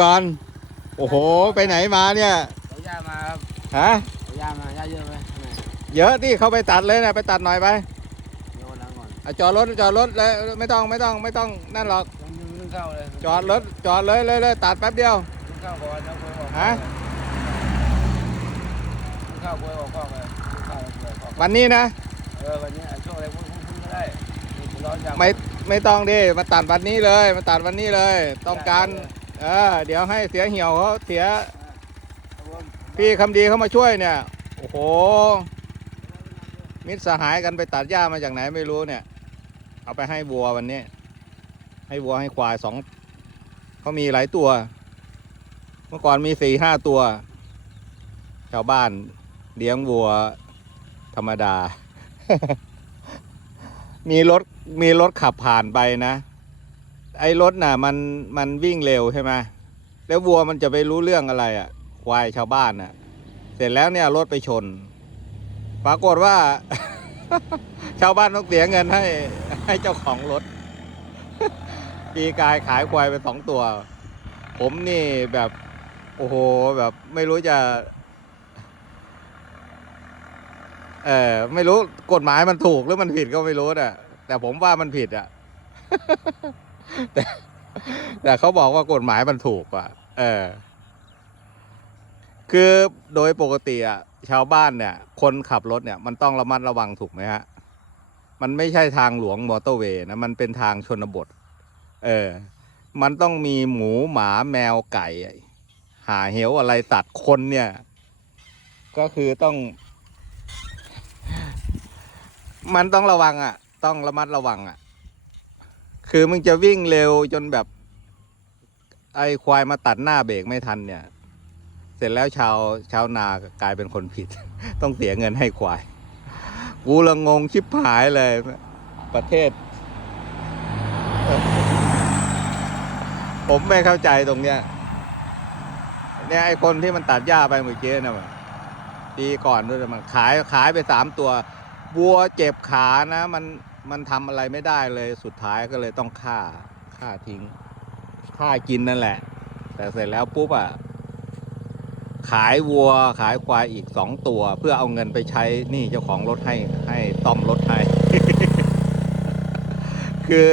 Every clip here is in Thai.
ก่อน โอ้โห ไปไหนมาเนี่ย เอาหญ้ามาครับฮะ เอาหญ้ามาหญ้าเยอะไหมข้างในเยอะที่เขาไปตัดเลยนะไปตัดหน่อยไปโยนล้างก่อนเอาจอดรถจอดรถเลยไม่ต้องไม่ต้องไม่ต้องนั่นหรอก ยังยังนึ่งข้าวเลยจอดรถจอดเลยเลยเลยตัดแป๊บเดียว นึ่งข้าวก่อนแล้วกล้วยออกฮะ นึ่งข้าวกล้วยออกข้าวไปนึ่งข้าวแล้วกล้วยออกวันนี้นะ เออวันนี้อะช่วงอะไรพุ่งพุ่งก็ได้ร้อนจังไม่ไม่ต้องดิมาตัดวันนี้เลยมาตัดวันนี้เลย ต้องการ เออเดี๋ยวให้เสียเหี่ยวเขาเสียพี่คำดีเขามาช่วยเนี่ย โอ้โห มิตรสหายกันไปตัดหญ้ามาจากไหนไม่รู้เนี่ย เอาไปให้วัววันนี้ ให้วัวให้ควายสองเขามีหลายตัว เมื่อก่อนมีสี่ห้าตัว ชาวบ้านเลี้ยงวัวธรรมดา มีรถมีรถขับผ่านไปนะ ไอ้รถน่ะมันมันวิ่งเร็วใช่ไหมแล้ววัวมันจะไปรู้เรื่องอะไรอะ่ะควายชาวบ้านน่ะ เสร็จแล้วเนี่ยรถไปชน ปรากฏว่า ชาวบ้านต้องเสียเงินให้ ให้เจ้าของรถปีกายขายควายไปสองตัว ผมนี่แบบโอ้โหแบบไม่รู้จะ เออไม่รู้กฎหมายมันถูกหรือมันผิดก็ไม่รู้น่ะ แต่ผมว่ามันผิดอะ แต่แต่เขาบอกว่ากฎหมายมันถูกอะ เออ คือโดยปกติอะชาวบ้านเนี่ย คนขับรถเนี่ย มันต้องระมัดระวังถูกไหมฮะ มันไม่ใช่ทางหลวงมอเตอร์เวย์นะ มันเป็นทางชนบท เออ มันต้องมีหมูหมาแมวไก่ หาเหวอะไรตัดคนเนี่ย ก็คือต้อง มันต้องระวังอะ ต้องระมัดระวังอะ คือมึงจะวิ่งเร็วจนแบบ ไอ้ควายมาตัดหน้าเบรกไม่ทันเนี่ย เสร็จแล้วชาวชาวนากลายเป็นคนผิด ต้องเสียเงินให้ควาย กูละงงชิบหายเลย ประเทศ ผมไม่เข้าใจตรงเนี้ยเนี่ยไอ้คนที่มันตัดหญ้าไปเมื่อกี้นะมันปีก่อนด้วยนะมันขายขายไปสามตัววัวเจ็บขานะ มัน มันทำอะไรไม่ได้เลยสุดท้ายก็เลยต้องฆ่าฆ่าทิ้งฆ่ากินนั่นแหละ แต่เสร็จแล้วปุ๊บอะขายวัวขายควายอีกสองตัว เพื่อเอาเงินไปใช้นี่เจ้าของรถให้ให้ต้อมรถให้ คือ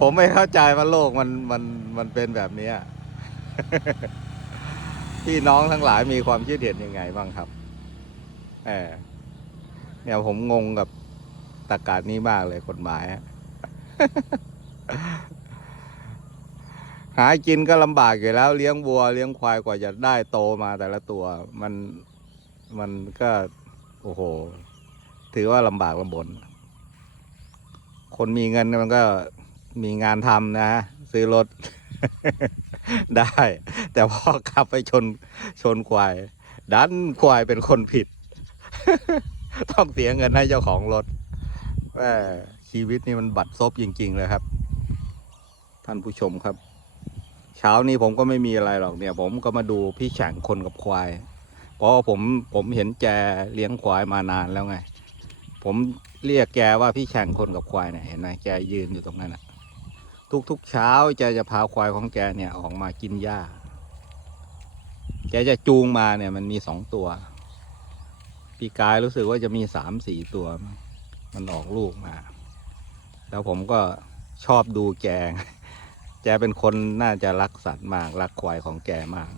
ผมไม่เข้าใจว่าโลกมันมันมันเป็นแบบนี้พี่น้องทั้งหลายมีความคิดเห็นยังไงบ้างครับเออเนี่ยผมงงกับ ตากาศนี้มากเลยกฎหมายอะหากินก็ลำบากอยู่แล้ว เลี้ยงวัว เลี้ยงควายกว่าจะได้โตมาแต่ละตัว มันมันก็ โอ้โห ถือว่าลำบากลำบน คนมีเงินมันก็มีงานทำนะซื้อรถ ได้ แต่พอขับไปชนชนควาย ดันควายเป็นคนผิด ต้องเสียเงินให้เจ้าของรถ ชีวิตนี่มันบัดซบจริง ๆ เลยครับ ท่านผู้ชมครับ เช้านี้ผมก็ไม่มีอะไรหรอกเนี่ย ผมก็มาดูพี่แฉ่งคนกับควาย เพราะผมผมเห็นแกเลี้ยงควายมานานแล้วไง ผมเรียกแกว่าพี่แฉ่งคนกับควายเนี่ยเห็นไหมแกยืนอยู่ตรงนั้นนะทุกๆเช้าแกจะพาควายของแกเนี่ยออกมากินหญ้า แกจะจูงมาเนี่ยมันมีสองตัว ปีกายรู้สึกว่าจะมีสามสี่ตัวมั มันออกลูกมา แล้วผมก็ชอบดูแก แกเป็นคนน่าจะรักสัตว์มาก รักควายของแกมาก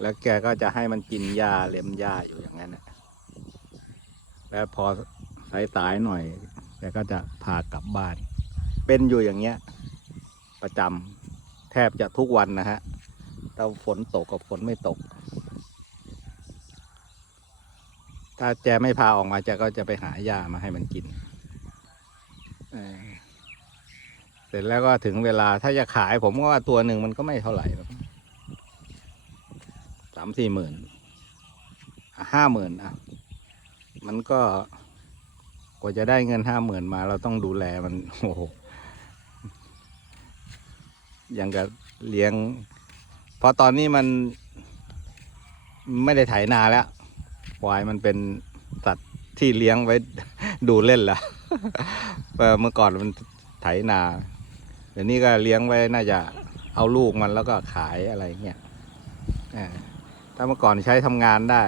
แล้วแกก็จะให้มันกินหญ้าเล็มหญ้าอยู่อย่างนั้นนะแล้วพอสายตายๆหน่อยแกก็จะพากลับบ้าน เป็นอยู่อย่างเงี้ย ประจำแทบจะทุกวันนะฮะถ้าฝนตกกับฝนไม่ตก ถ้าแกไม่พาออกมาแกก็จะไปหาหญ้ามาให้มันกินเสร็จแล้วก็ถึงเวลาถ้าจะขายผมก็ว่าตัวหนึ่งมันก็ไม่เท่าไหร่สามสี่หมื่นห้าหมื่นอะ มันก็กว่าจะได้เงินห้าหมื่นมา เราต้องดูแลมันโอ้โหอย่างกับเลี้ยงเพราะตอนนี้มันไม่ได้ไถนาแล้ว ควายมันเป็นสัตว์ที่เลี้ยงไว้ดูเล่นล้วเอเมื่อก่อนมันไถนาเดี๋ยวนี้ก็เลี้ยงไว้น่าจะเอาลูกมันแล้วก็ขายอะไรเงี้ยถ้าเมื่อก่อนใช้ทำงานได้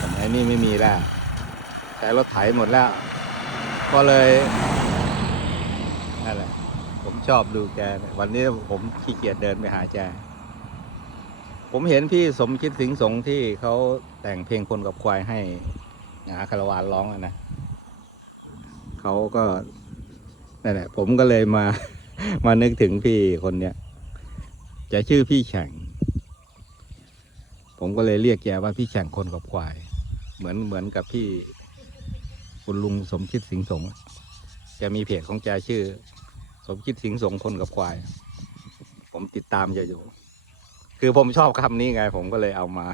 สมัยนี้ไม่มีแล้วใช้รถไถหมดแล้ว ก็เลยนั่นแหละผมชอบดูแก วันนี้ผมขี้เกียจเดินไปหาแก ผมเห็นพี่สมคิดสิงห์สงที่เขาแต่งเพลงคนกับควายให้นาคารวานร้องอะนะเขาก็นั่นแหละผมก็เลยมามานึกถึงพี่คนเนี้ยจะชื่อพี่แข่ง ผมก็เลยเรียกแกว่าพี่แข่งคนกับควาย เหมือนเหมือนกับพี่คุณลุงสมคิดสิงห์สงแกมีเพจของแกชื่อ สมคิดสิงห์สงคนกับควาย ผมติดตามแกอยู่ คือผมชอบคำนี้ไง ผมก็เลยเอามา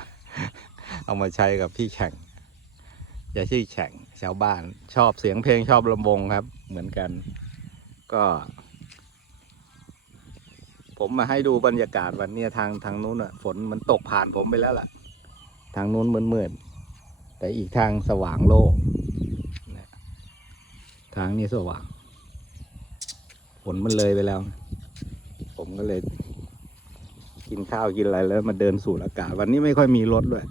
เอามาใช้กับพี่แข่ง อย่าชื่อแข่งชาวบ้าน ชอบเสียงเพลงชอบลำวงครับ เหมือนกัน ก็ ผมมาให้ดูบรรยากาศวันนี้ทางทางนู้นอะ ฝนมันตกผ่านผมไปแล้วล่ะ ทางนู้นมืดๆแต่อีกทางสว่างโล่งทางนี้สว่าง ฝนมันเลยไปแล้ว ผมก็เลย กินข้าวกินอะไรแล้วมาเดินสูดอากาศ วันนี้ไม่ค่อยมีรถด้วย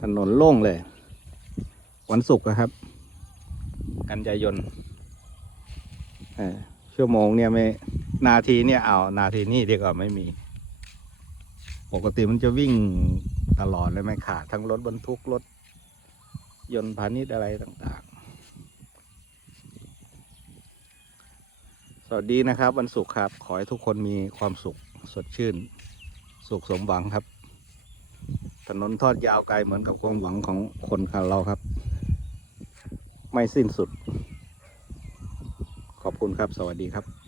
ถนนโล่งเลย วันศุกร์ครับ กันยายนชั่วโมงเนี่ยไม่นาทีเนี่ยเอานาทีนี่เดีกว่าไม่มี ปกติมันจะวิ่งตลอดเลยไม่ขาดทั้งรถบรรทุกรถ ยนต์พาณิชย์อะไรต่าง ๆ ส วัสดีนะครับ วันศุกร์ครับ ขอให้ทุกคนมีความสุขสดชื่น สุขสมหวังครับ ถนนทอดยาวไกลเหมือนกับความหวังของคนเราครับ ไม่สิ้นสุด ขอบคุณครับ สวัสดีครับ